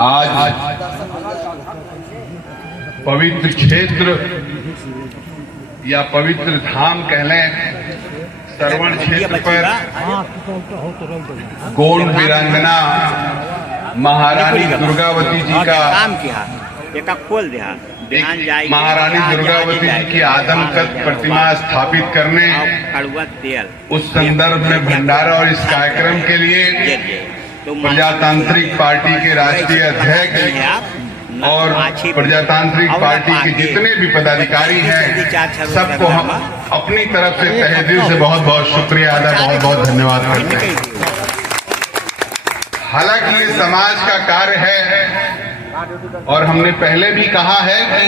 आज पवित्र क्षेत्र या पवित्र धाम कह लें, श्रवण क्षेत्र पर गोंड वीरांगना महारानी दुर्गावती जी का खोल दिया महारानी दुर्गावती जी की आदमकद प्रतिमा स्थापित करने, उस संदर्भ में भंडारा और इस कार्यक्रम के लिए प्रजातांत्रिक पार्टी के राष्ट्रीय अध्यक्ष और प्रजातांत्रिक पार्टी के जितने भी पदाधिकारी हैं, सबको हम अपनी तरफ से तहे दिल से बहुत बहुत शुक्रिया अदा, बहुत बहुत धन्यवाद करते हैं। हालांकि ये समाज का कार्य है और हमने पहले भी कहा है कि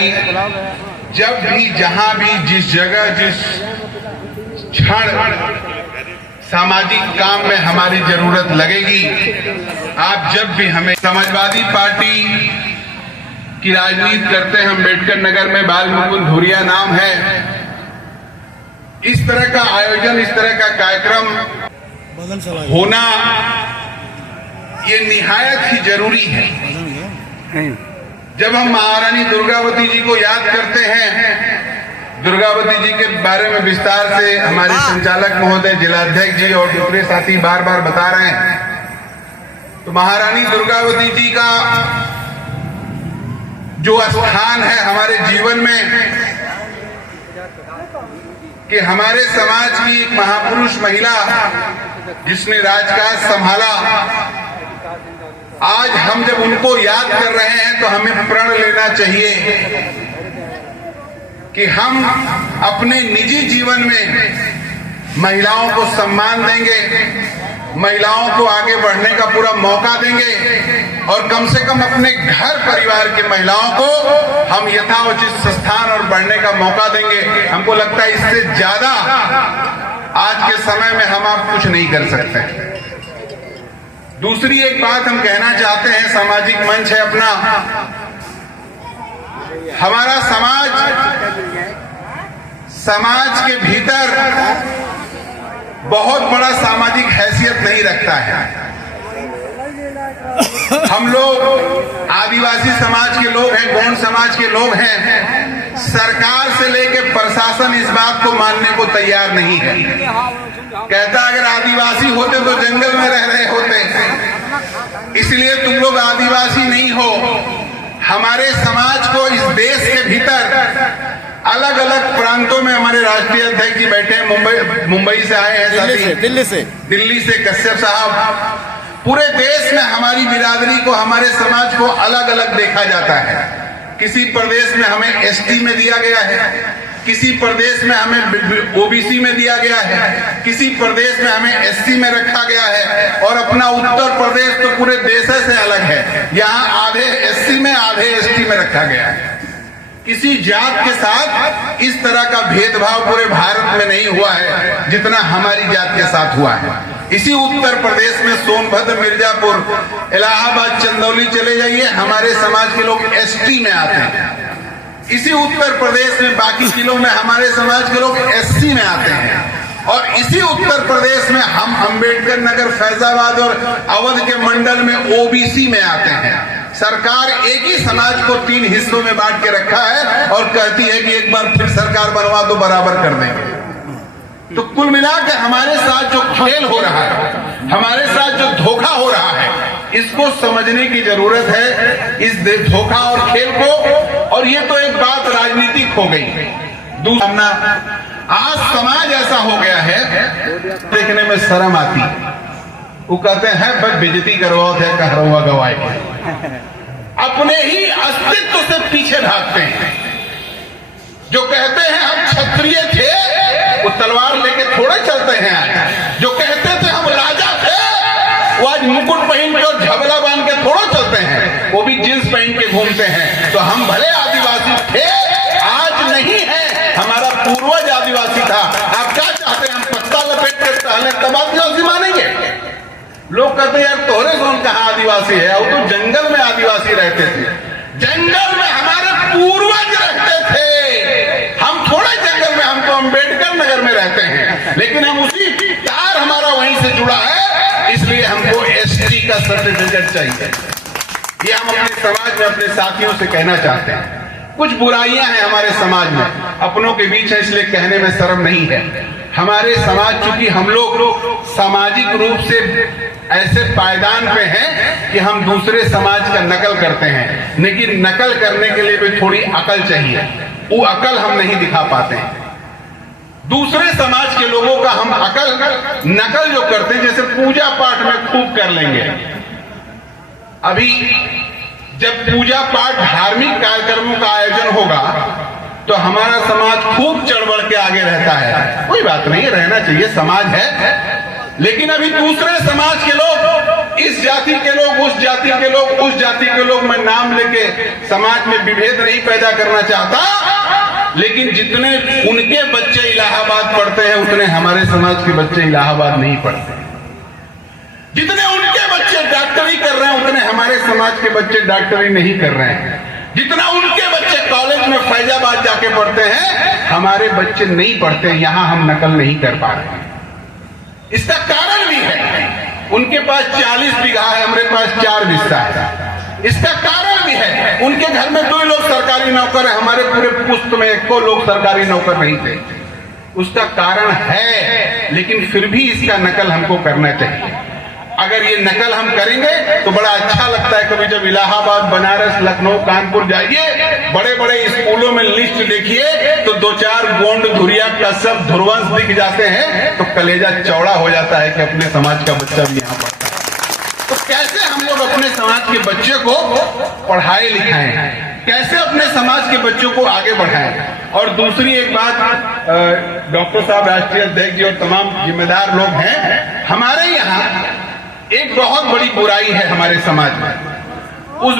जब भी जहां भी जिस जगह जिस क्षण सामाजिक काम में हमारी जरूरत लगेगी, आप जब भी हमें समाजवादी पार्टी की राजनीति करते हैं, अम्बेडकर नगर में बाल मुकुंद धुरिया नाम है, इस तरह का आयोजन, इस तरह का कार्यक्रम होना ये निहायत ही जरूरी है। जब हम महारानी दुर्गावती जी को याद करते हैं, दुर्गावती जी के बारे में विस्तार से हमारे संचालक महोदय, जिलाध्यक्ष जी और दूसरे साथी बार बार बता रहे हैं, तो महारानी दुर्गावती जी का जो स्थान है हमारे जीवन में, कि हमारे समाज की एक महापुरुष महिला जिसने राजकाज संभाला, आज हम जब उनको याद कर रहे हैं तो हमें प्रण लेना चाहिए कि हम अपने निजी जीवन में महिलाओं को सम्मान देंगे, महिलाओं को आगे बढ़ने का पूरा मौका देंगे और कम से कम अपने घर परिवार की महिलाओं को हम यथाउचित स्थान और बढ़ने का मौका देंगे। हमको लगता है इससे ज्यादा आज के समय में हम आप कुछ नहीं कर सकते। दूसरी एक बात हम कहना चाहते हैं, सामाजिक मंच है अपना, हमारा समाज के भीतर बहुत बड़ा सामाजिक हैसियत नहीं रखता है। हम लोग आदिवासी समाज के लोग हैं, गोंड समाज के लोग हैं, सरकार से लेकर प्रशासन इस बात को मानने को तैयार नहीं है। कहता अगर आदिवासी होते तो जंगल में रह रहे होते, इसलिए तुम लोग आदिवासी नहीं हो। हमारे समाज को इस देश के भीतर अलग अलग प्रांतों में, हमारे राष्ट्रीय अध्यक्ष जी बैठे हैं, मुंबई से आए हैं, दिल्ली से कश्यप साहब, पूरे देश में हमारी बिरादरी को, हमारे समाज को अलग अलग देखा जाता है। किसी प्रदेश में हमें एसटी में दिया गया है, किसी प्रदेश में हमें ओबीसी में दिया गया है, किसी प्रदेश में हमें एससी में रखा गया है, और अपना उत्तर प्रदेश तो पूरे देश से अलग है। यहाँ आधे एससी में, आधे एसटी में रखा गया है। किसी जात के साथ इस तरह का भेदभाव पूरे भारत में नहीं हुआ है जितना हमारी जात के साथ हुआ है। इसी उत्तर प्रदेश में सोनभद्र, मिर्जापुर, इलाहाबाद, चंदौली चले जाइए, हमारे समाज के लोग एसटी में आते हैं। इसी उत्तर प्रदेश में बाकी जिलों में हमारे समाज के लोग एससी में आते हैं, और इसी उत्तर प्रदेश में हम अम्बेडकर नगर, फैजाबाद और अवध के मंडल में ओबीसी में आते हैं। सरकार एक ही समाज को 3 हिस्सों में बांट के रखा है और कहती है कि एक बार फिर सरकार बनवा दो, बराबर कर देंगे। तो कुल मिलाकर हमारे साथ जो खेल हो रहा है, हमारे साथ जो धोखा हो रहा है, इसको समझने की जरूरत है, इस धोखा और खेल को। और ये तो एक बात राजनीतिक हो गई। दूसरा, आज समाज ऐसा हो गया है, देखने में शर्म आती, वो कहते हैं बस बेइज्जती करवाओ थे, कह रहा हुआ गवाए, अपने ही अस्तित्व से पीछे भागते हैं। जो कहते हैं हम क्षत्रिय थे, वो तलवार लेके थोड़े चलते हैं। आज जो कहते थे हम राजा थे, वो आज मुकुट पहन के और झबला बांध के थोड़ा चलते हैं, वो भी जींस पहन के घूमते हैं। तो हम भले आदिवासी थे, आज नहीं है, हमारा पूर्वज आदिवासी था। आप क्या चाहते हैं, हम पत्ता लपेट के टहले तब आदिवासी मानेंगे? लोग कहते हैं यार तोहरे कौन कहा आदिवासी है, वो तो जंगल में आदिवासी रहते थे, जंगल में हमारे पूर्वज रहते थे। हम थोड़े जंगल में, हम तो अम्बेडकर नगर में रहते हैं, लेकिन हम उसी तार हमारा वहीं से जुड़ा है, इसलिए हमको एसटी का सर्टिफिकेट चाहिए। ये हम अपने समाज में अपने साथियों से कहना चाहते हैं। कुछ बुराइयां हैं हमारे समाज में, अपनों के बीच है, इसलिए कहने में शर्म नहीं है। हमारे समाज, चूंकि हम लोग सामाजिक रूप से ऐसे पायदान पे हैं कि हम दूसरे समाज का नकल करते हैं, लेकिन नकल करने के लिए भी थोड़ी अकल चाहिए। वो अकल हम नहीं दिखा पाते हैं। दूसरे समाज के लोगों का हम नकल जो करते हैं, जैसे पूजा पाठ में खूब कर लेंगे। अभी जब पूजा पाठ धार्मिक कार्यक्रमों का आयोजन होगा तो हमारा समाज खूब चढ़ बढ़ के आगे रहता है। कोई बात नहीं, रहना चाहिए, समाज है। लेकिन अभी दूसरे समाज के लोग, इस जाति के लोग, उस जाति के लोग, उस जाति के लोग, मैं नाम लेके समाज में विभेद नहीं पैदा करना चाहता, लेकिन जितने उनके बच्चे इलाहाबाद पढ़ते हैं उतने हमारे समाज के बच्चे इलाहाबाद नहीं पढ़ते। जितने उनके बच्चे डॉक्टरी कर रहे हैं उतने हमारे समाज के बच्चे डॉक्टरी नहीं कर रहे हैं। जितना उनके बच्चे कॉलेज में फैजाबाद जाके पढ़ते हैं, हमारे बच्चे नहीं पढ़ते। यहां हम नकल नहीं कर पा रहे हैं। इसका कारण भी है, उनके पास 40 बीघा है, हमारे पास 4 बिस्सा है। इसका कारण भी है, उनके घर में 2 लोग सरकारी नौकर है, हमारे पूरे पुश्त में 1 लोग सरकारी नौकर नहीं थे। उसका कारण है, लेकिन फिर भी इसका नकल हमको करना चाहिए। अगर ये नकल हम करेंगे तो बड़ा अच्छा लगता है। कभी जब इलाहाबाद, बनारस, लखनऊ, कानपुर जाइए, बड़े बड़े स्कूलों में लिस्ट देखिए तो 2-4 गोंड धुरिया का सब धुरवंश दिख जाते हैं, तो कलेजा चौड़ा हो जाता है कि अपने समाज का बच्चा भी यहाँ पढ़ता है। तो कैसे हम लोग अपने समाज के बच्चे को पढ़ाए लिखाएं, कैसे अपने समाज के बच्चों को आगे बढ़ाएं। और दूसरी एक बात, डॉक्टर साहब, राष्ट्रीय अध्यक्ष जी और तमाम जिम्मेदार लोग हैं, हमारे यहाँ एक बहुत बड़ी बुराई है हमारे समाज में। वो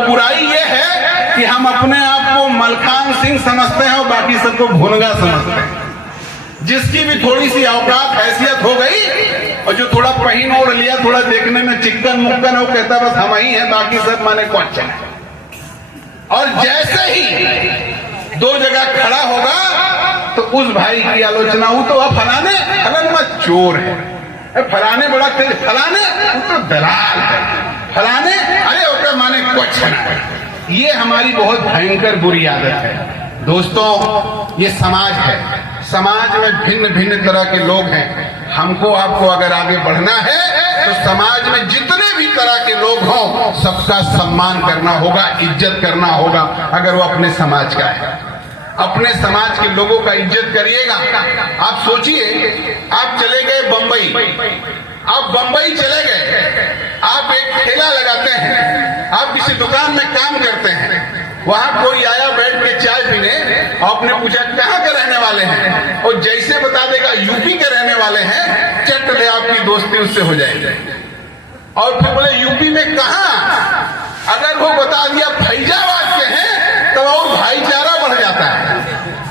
बुराई ये है कि हम अपने आप को मलखान सिंह समझते हैं और बाकी सबको भुनगा समझते हैं। जिसकी भी थोड़ी सी औकात हैसियत हो गई और जो थोड़ा पहन ओढ़ लिया, थोड़ा देखने में चिक्कन मुक्कन है, वो कहता बस हम ही हैं, बाकी सब माने कौन चले। और जैसे ही 2 जगह खड़ा होगा तो उस भाई की आलोचना, वो तो फलाने चोर है, फलाने बड़ा तेज, फलाने तो दलाल है, फलाने अरे ओके माने कुछ नहीं। ये हमारी बहुत भयंकर बुरी आदत है। दोस्तों, ये समाज है, समाज में भिन्न भिन्न तरह के लोग हैं। हमको आपको अगर आगे बढ़ना है तो समाज में जितने भी तरह के लोग हों सबका सम्मान करना होगा, इज्जत करना होगा। अगर वो अपने समाज का है, अपने समाज के लोगों का इज्जत करिएगा। आप सोचिए, आप चले गए बंबई, आप बंबई चले गए, आप एक ठेला लगाते हैं, आप किसी दुकान में काम करते हैं, वहां कोई आया बैठ के चाय पीने, आपने पूछा कहाँ के रहने वाले हैं, और जैसे बता देगा यूपी के रहने वाले हैं, चट ले आपकी दोस्ती उससे हो जाएगी। और फिर बोले यूपी में कहाँ, अगर वो बता दिया फैजाबाद के हैं तो और भाईचारा बढ़ जाता है।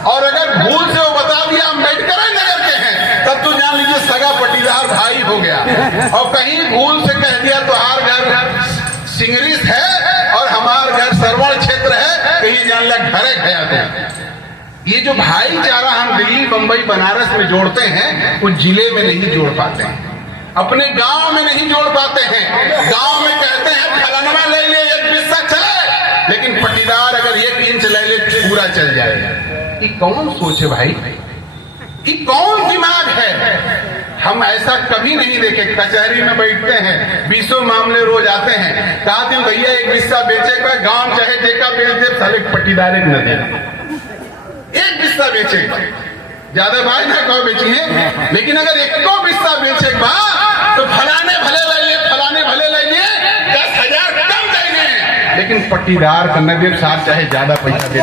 और अगर भूल से वो बता दिया अम्बेडकर नगर के हैं, तब तो जान लीजिए सगा पटीदार भाई हो गया। और कहीं भूल से कह दिया तो हर घर सिंगरीस है और हमार घर सरवण क्षेत्र है, कहीं जान लिया घरे खया थे। ये जो भाईचारा हम दिल्ली, बंबई, बनारस में जोड़ते हैं, वो जिले में नहीं जोड़ पाते हैं, अपने गांव में नहीं जोड़ पाते हैं। गांव में कहते हैं फलाना ले ले 1 बिस्सा चले, लेकिन पटीदार अगर 1 इंच ले ले पूरा चल जाएगा। ये कौन सोच है भाई, ये कौन दिमाग है? हम ऐसा कभी नहीं देखे। कचहरी में बैठते हैं, 20 मामले रोज आते हैं, कहा थे भैया 1 बिस्सा बेचे का, गांव चाहे जेका बेच दे, साले पटीदार एक न दे, 1 बिस्सा बेचे, ज्यादा भाई ना कहो बेची है, लेकिन अगर 1 बिस्सा बेचे तो फलाने भले ले, फलाने भले ले, 10,000 कम देंगे, लेकिन पट्टीदार का नगद साथ चाहे ज्यादा पैसा दे।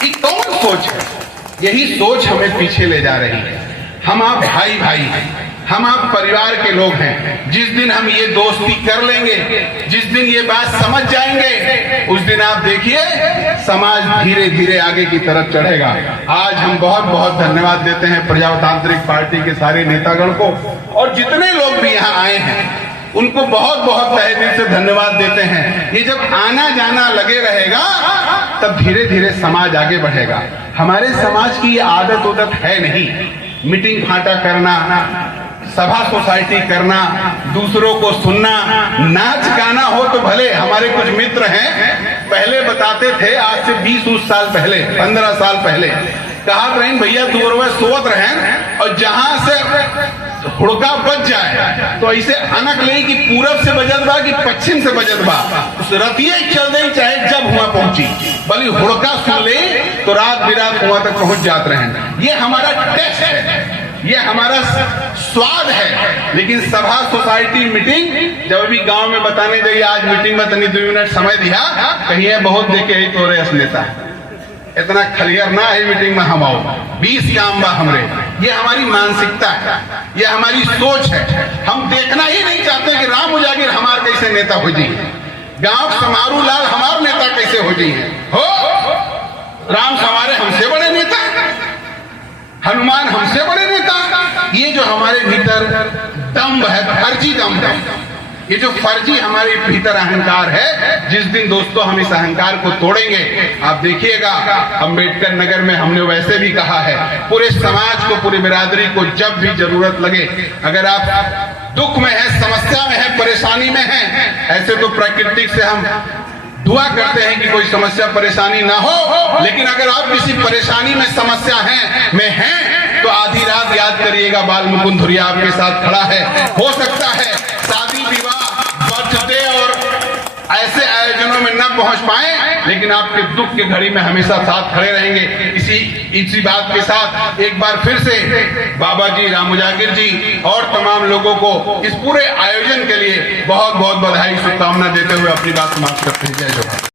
ये कौन सोच है? यही सोच हमें पीछे ले जा रही है। हम आप भाई भाई हैं, हम आप परिवार के लोग हैं। जिस दिन हम ये दोस्ती कर लेंगे, जिस दिन ये बात समझ जाएंगे, उस दिन आप देखिए समाज धीरे धीरे आगे की तरफ चढ़ेगा। आज हम बहुत बहुत धन्यवाद देते हैं प्रजातांत्रिक पार्टी के सारे नेतागण को, और जितने लोग भी यहाँ आए हैं उनको बहुत बहुत तहे दिल से धन्यवाद देते हैं। ये जब आना जाना लगे रहेगा तब धीरे धीरे समाज आगे बढ़ेगा। हमारे समाज की ये आदत उदत है नहीं, मीटिंग फाटा करना, सभा सोसाइटी करना, दूसरों को सुनना, नाच गाना हो तो भले। हमारे कुछ मित्र हैं, पहले बताते थे, आज से 20 साल पहले, 15 साल पहले, कहा रहे भैया दूरवा सोत रहे और जहां से हुड़का बच जाए तो ऐसे अनक ले कि पूरब से बजत बा कि पश्चिम से बजत बा, उस रतिया चल दे चाहे जब हुआ पहुंची, भले हुड़का सुन ले तो रात बिरात हुआ तक पहुंच जाते रहे। ये हमारा टेस्ट है, ये हमारा स्वाद है। लेकिन सभा सोसाइटी मीटिंग जब भी गांव में बताने जाइए, आज मीटिंग में तनी 2 मिनट समय दिया, कहिए बहुत देखे ही तोरे असनेता, इतना खलियर ना है मीटिंग में हम आओ, 20 काम बा हमरे। ये हमारी मानसिकता है, ये हमारी सोच है। हम देखना ही नहीं चाहते कि राम उजागिर हमार कैसे नेता हो जी, गांव समारू लाल हमार नेता कैसे हो जी, हो राम हमारे हमसे बड़े नेता, हनुमान हमसे बड़े नेता। ये जो हमारे भीतर दम्भ है, फर्जी दम्भ है, ये जो फर्जी हमारे भीतर अहंकार है, जिस दिन दोस्तों हम इस अहंकार को तोड़ेंगे, आप देखिएगा अम्बेडकर नगर में हमने वैसे भी कहा है, पूरे समाज को, पूरी बिरादरी को जब भी जरूरत लगे, अगर आप दुख में है, समस्या में है, परेशानी में है, ऐसे तो प्रकृति से हम दुआ करते हैं कि कोई समस्या परेशानी ना हो, लेकिन अगर आप किसी परेशानी में, समस्या हैं तो आधी रात याद करिएगा बाल मुकुंद धुरिया आपके साथ खड़ा है। हो सकता है शादी विवाह, बर्थडे और ऐसे आयोजनों में न पहुंच पाए, लेकिन आपके दुख के घड़ी में हमेशा साथ खड़े रहेंगे। इसी बात के साथ एक बार फिर से बाबा जी, राम उजागिर जी और तमाम लोगों को इस पूरे आयोजन के लिए बहुत बहुत बधाई, शुभकामना देते हुए अपनी बात समाप्त करते हैं। जय जोहार।